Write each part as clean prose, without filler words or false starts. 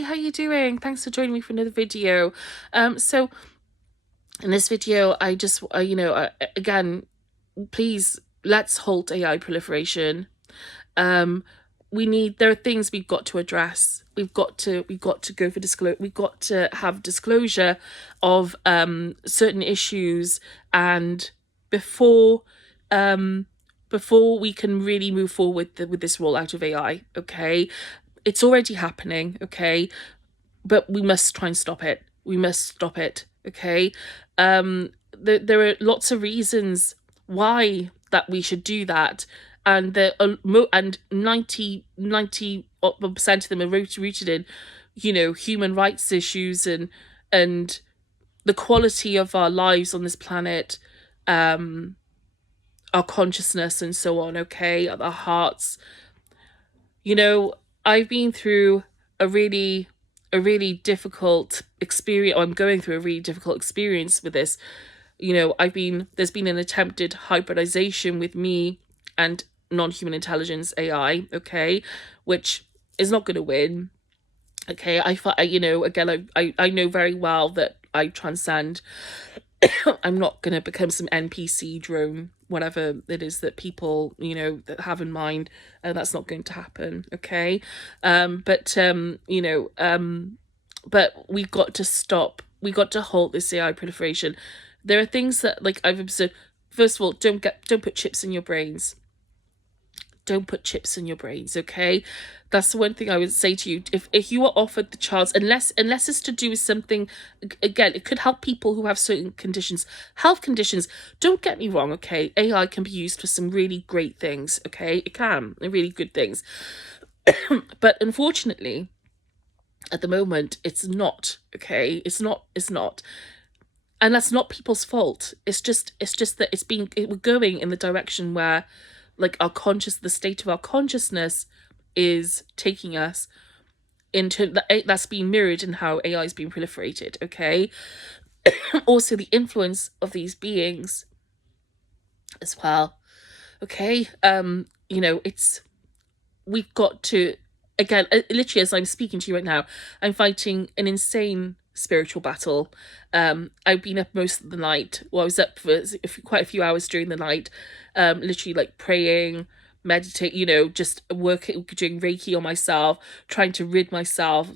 Hey, how you doing? Thanks for joining me for another video. So in this video, I just, again, please let's halt AI proliferation. Um, there are things we've got to address. We've got to go for disclosure. We've got to have disclosure of certain issues, and before um before we can really move forward with this rollout of AI. Okay, it's already happening. Okay, but we must try and stop it. We must stop it. Okay. There are lots of reasons why that we should do that, and and 90% of them are rooted in, human rights issues, and the quality of our lives on this planet, um, our consciousness, and so on. Okay, our hearts. I've been through a really difficult experience. I'm going through a really difficult experience with this. There's been an attempted hybridization with me and non-human intelligence AI, okay, which is not going to win. Okay, again, I know very well that I transcend. I'm not going to become some NPC drone, whatever it is that people, that have in mind. That's not going to happen. Okay. But we've got to stop. We got to halt this AI proliferation. There are things that, like, I've observed. First of all, don't put chips in your brains. Don't put chips in your brains. Okay, that's the one thing I would say to you. If you are offered the chance, unless it's to do with something, again, it could help people who have certain conditions, health conditions. Don't get me wrong. Okay, AI can be used for some really great things. Okay, it can, really good things. But unfortunately, at the moment, it's not. Okay, it's not, and that's not people's fault. It's just that we're going in the direction where, like, the state of our consciousness is taking us into that's being mirrored in how AI is being proliferated. Okay. Also, the influence of these beings as well. Okay. It's we've got to, again, literally, as I'm speaking to you right now, I'm fighting an insane spiritual battle. I've been up most of the night. Well, I was up for quite a few hours during the night, literally, like, praying, meditate, just working, doing Reiki on myself, trying to rid myself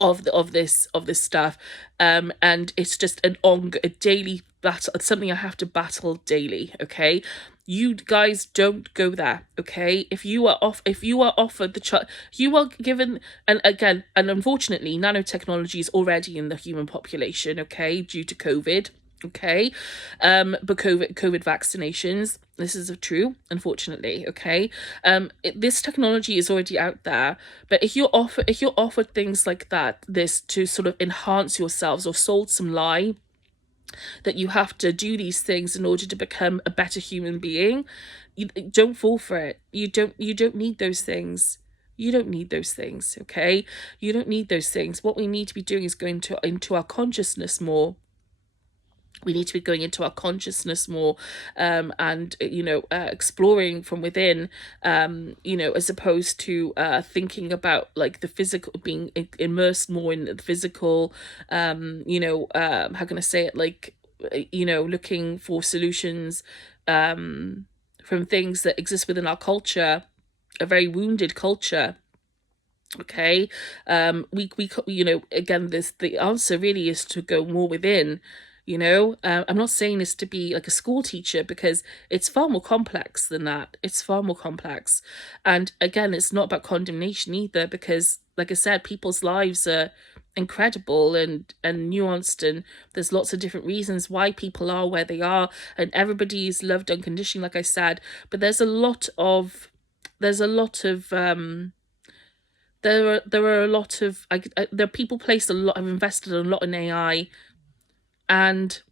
of this stuff. And it's just a daily battle. It's something I have to battle daily. Okay, you guys, don't go there. Okay, if you are offered you are given. And again, and unfortunately, nanotechnology is already in the human population. Okay, due to COVID. Okay, but COVID vaccinations, this is true, unfortunately. Okay, this technology is already out there, but if you're offered things like that, this to sort of enhance yourselves, or sold some lie that you have to do these things in order to become a better human being, you don't fall for it. You don't need those things. You don't need those things. Okay, you don't need those things. What we need to be doing is going into our consciousness more. We need to be going into our consciousness more, and exploring from within, as opposed to thinking about, like, the physical, being immersed more in the physical. How can I say it, like, looking for solutions from things that exist within our culture, a very wounded culture. Okay. We again, this the answer really is to go more within. I'm not saying this to be like a school teacher, because it's far more complex than that. It's far more complex. And again, it's not about condemnation either, because, like I said, people's lives are incredible and nuanced, and there's lots of different reasons why people are where they are, and everybody's loved unconditionally, like I said. But there are a lot of there are people placed a lot have invested a lot in AI. And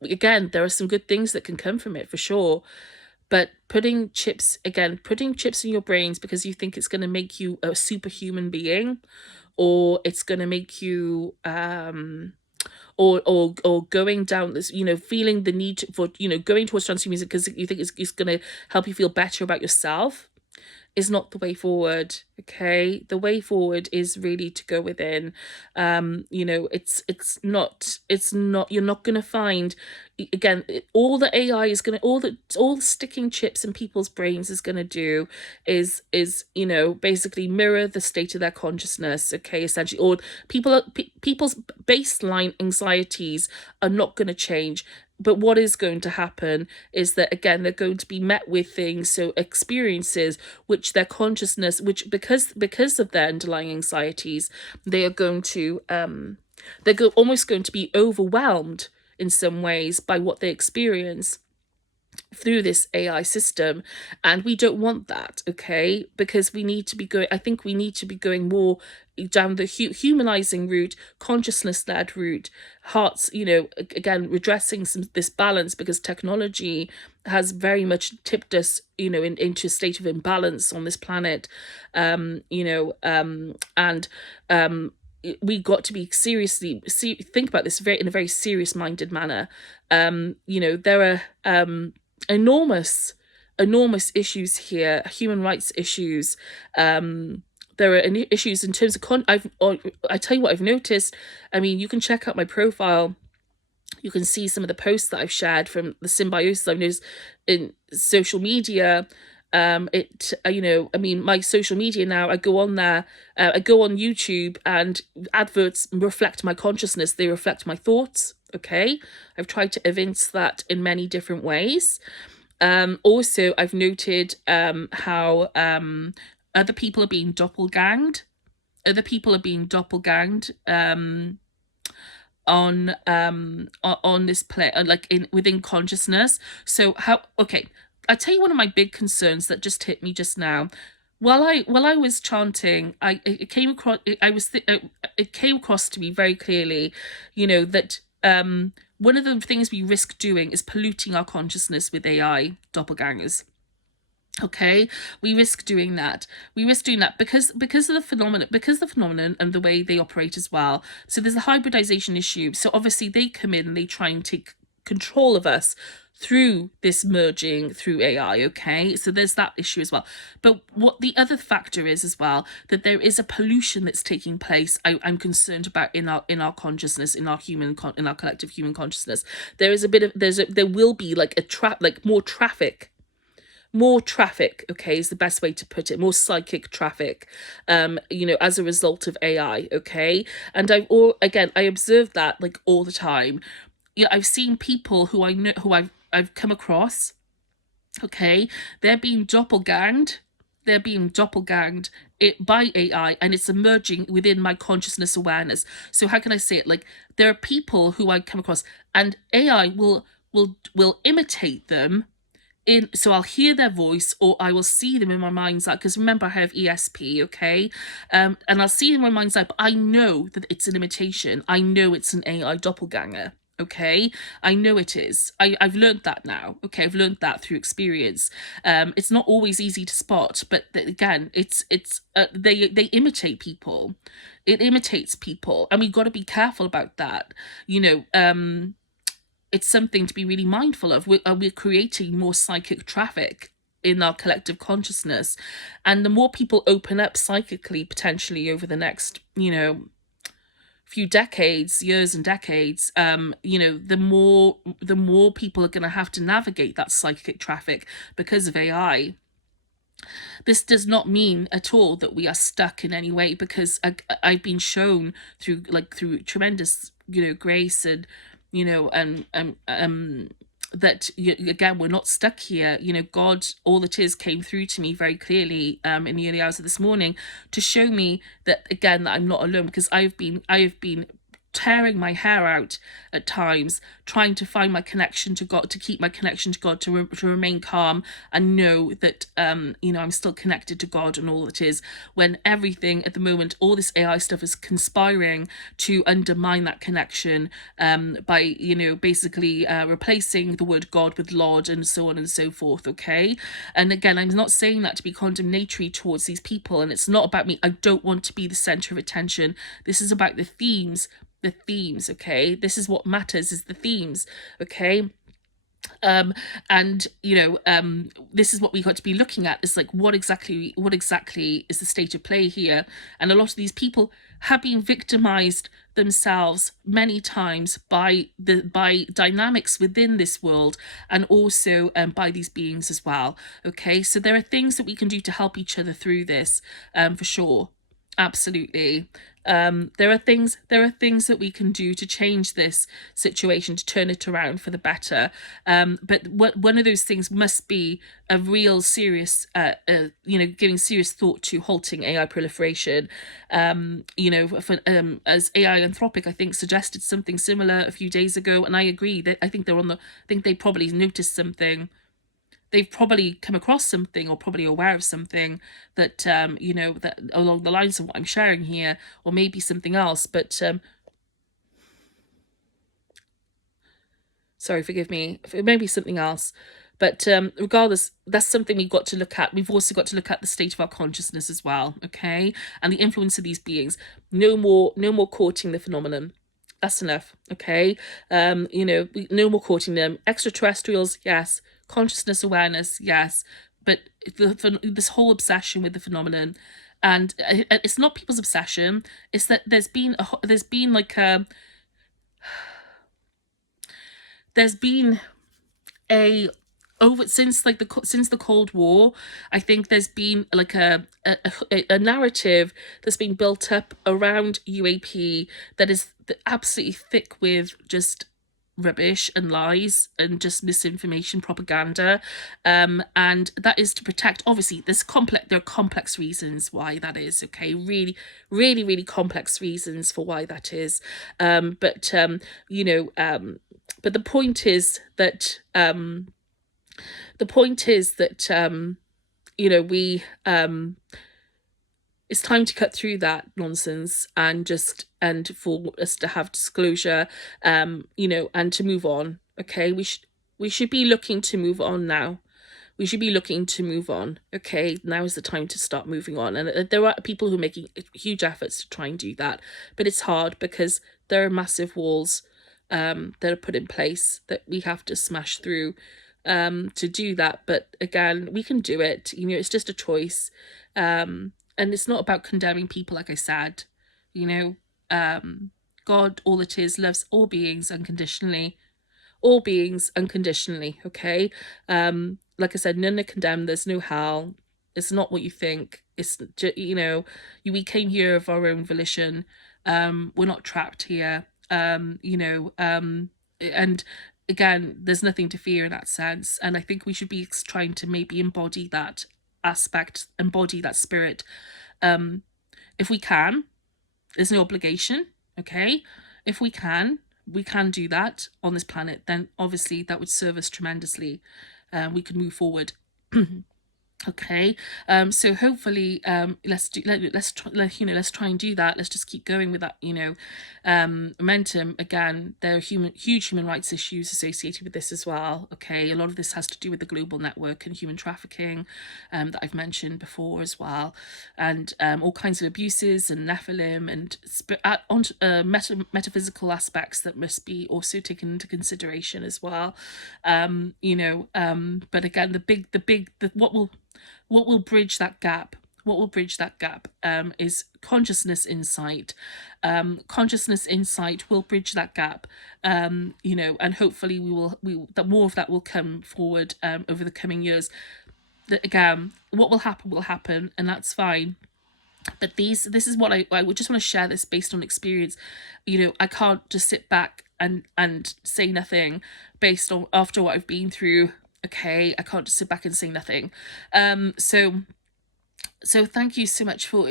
again, there are some good things that can come from it, for sure. But putting chips in your brains because you think it's going to make you a superhuman being, or it's going to make you or going down this, feeling the need for, going towards transhumanism because you think it's going to help you feel better about yourself, is not the way forward. Okay, the way forward is really to go within. You know, it's not, you're not going to find, again, all the AI is going to, all the sticking chips in people's brains is going to do is you know, basically mirror the state of their consciousness. Okay, essentially, or people's baseline anxieties are not going to change. But what is going to happen is that, again, they're going to be met with things, so experiences, which their consciousness, which because of their underlying anxieties, they are going to almost going to be overwhelmed in some ways by what they experience through this AI system. And we don't want that, okay? Because we need to be going, I think we need to be going more down the humanizing route, consciousness-led route, hearts, you know, again, redressing this balance, because technology has very much tipped us, you know, into a state of imbalance on this planet. You know, and we got to be think about this in a very serious minded manner. You know, there are enormous issues here, human rights issues. There are issues in terms of I tell you what I've noticed. I mean, you can check out my profile. You can see some of the posts that I've shared from the symbiosis I've noticed in social media. You know, I mean, my social media now, I go on there, I go on YouTube, and adverts reflect my consciousness. They reflect my thoughts. Okay, I've tried to evince that in many different ways. Also, I've noted how other people are being doppelganged. Other people are being doppelganged on this play, like within consciousness. So how? Okay, I'll tell you one of my big concerns that just hit me just now. While I was chanting, it came across. It came across to me very clearly, you know, that one of the things we risk doing is polluting our consciousness with AI doppelgangers. Okay, we risk doing that. We risk doing that because of the phenomenon and the way they operate as well. So there's a hybridization issue. So obviously they come in and they try and take control of us through this merging through AI. Okay, so there's that issue as well. But what the other factor is as well, that there is a pollution that's taking place. I'm concerned about in our consciousness, in our collective human consciousness. There is a bit of there will be like more traffic, okay, is the best way to put it, more psychic traffic, you know, as a result of AI. Okay, and I observed that like all the time. Yeah, I've seen people who I know, who I've come across, okay, they're being doppelganged by AI, and it's emerging within my consciousness awareness. So how can I say it? Like, there are people who I come across, and AI will imitate them. So I'll hear their voice, or I will see them in my mind's eye, because remember, I have ESP, okay, and I'll see them in my mind's eye, but I know that it's an imitation. I know it's an AI doppelganger. Okay, I know it is. I've learned that now. Okay, I've learned that through experience. It's not always easy to spot, but again, they imitate people. It imitates people, and we've got to be careful about that. You know, it's something to be really mindful of. We're creating more psychic traffic in our collective consciousness, and the more people open up psychically, potentially over the next, you know, few decades, years and decades, you know, the more people are going to have to navigate that psychic traffic because of AI. This does not mean at all that we are stuck in any way, because I've been shown through tremendous, you know, grace and, you know, that again, we're not stuck here. You know, God, all it is, came through to me very clearly in the early hours of this morning to show me that, again, that I'm not alone, because I have been tearing my hair out at times, trying to find my connection to God, to keep my connection to God, to remain calm and know that, you know, I'm still connected to God and all it is, when everything at the moment, all this AI stuff is conspiring to undermine that connection, by, you know, basically replacing the word God with Lord and so on and so forth. Okay, and again, I'm not saying that to be condemnatory towards these people, and it's not about me. I don't want to be the center of attention. This is about the themes, okay? This is what matters, is the themes, okay? um and this is what we got to be looking at, is like what exactly is the state of play here. And a lot of these people have been victimized themselves many times by dynamics within this world, and also by these beings as well. Okay, so there are things that we can do to help each other through this, for sure. Absolutely. There are things that we can do to change this situation, to turn it around for the better. But one of those things must be a real serious, giving serious thought to halting AI proliferation. As AI Anthropic, I think, suggested something similar a few days ago, and I agree that I think I think they probably noticed something. They've probably come across something, or probably aware of something that, that along the lines of what I'm sharing here, or maybe something else. But sorry, forgive me, maybe something else. But regardless, that's something we've got to look at. We've also got to look at the state of our consciousness as well, okay, and the influence of these beings. No more courting the phenomenon. That's enough, okay. No more courting them. Extraterrestrials, yes. Consciousness awareness, yes. But this whole obsession with the phenomenon, and it's not people's obsession. It's that there's been a over since the Cold War. I think there's been like a narrative that's been built up around UAP that is absolutely thick with just rubbish and lies and just misinformation propaganda, and that is to protect. Obviously, there are complex reasons why that is, okay, really, really, really complex reasons for why that is. But you know but the point is that we it's time to cut through that nonsense, and for us to have disclosure, and to move on. Okay, we should be looking to move on now. We should be looking to move on. Okay, now is the time to start moving on. And there are people who are making huge efforts to try and do that, but it's hard because there are massive walls that are put in place that we have to smash through to do that. But again, we can do it. It's just a choice. And it's not about condemning people, like I said. You know, God, all it is, loves all beings unconditionally. All beings unconditionally, okay? Like I said, none are condemned. There's no hell. It's not what you think. It's we came here of our own volition. We're not trapped here. And again, there's nothing to fear in that sense. And I think we should be trying to maybe embody that aspect, embody that spirit. If we can, there's no obligation, okay? If we can do that on this planet, then obviously that would serve us tremendously. We could move forward. Okay, so hopefully, let's try and do that. Let's just keep going with that, momentum. Again, there are huge human rights issues associated with this as well. Okay, a lot of this has to do with the global network and human trafficking, that I've mentioned before as well, and all kinds of abuses and Nephilim and metaphysical aspects that must be also taken into consideration as well. But again, what will bridge that gap, is consciousness insight. Consciousness insight will bridge that gap, and hopefully that more of that will come forward over the coming years. That again, what will happen, and that's fine. But this is what I would just want to share this based on experience. I can't just sit back and say nothing based on after what I've been through. Okay, I can't just sit back and say nothing. So thank you so much for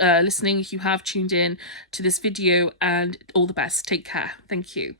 listening. If you have tuned in to this video, and all the best. Take care. Thank you.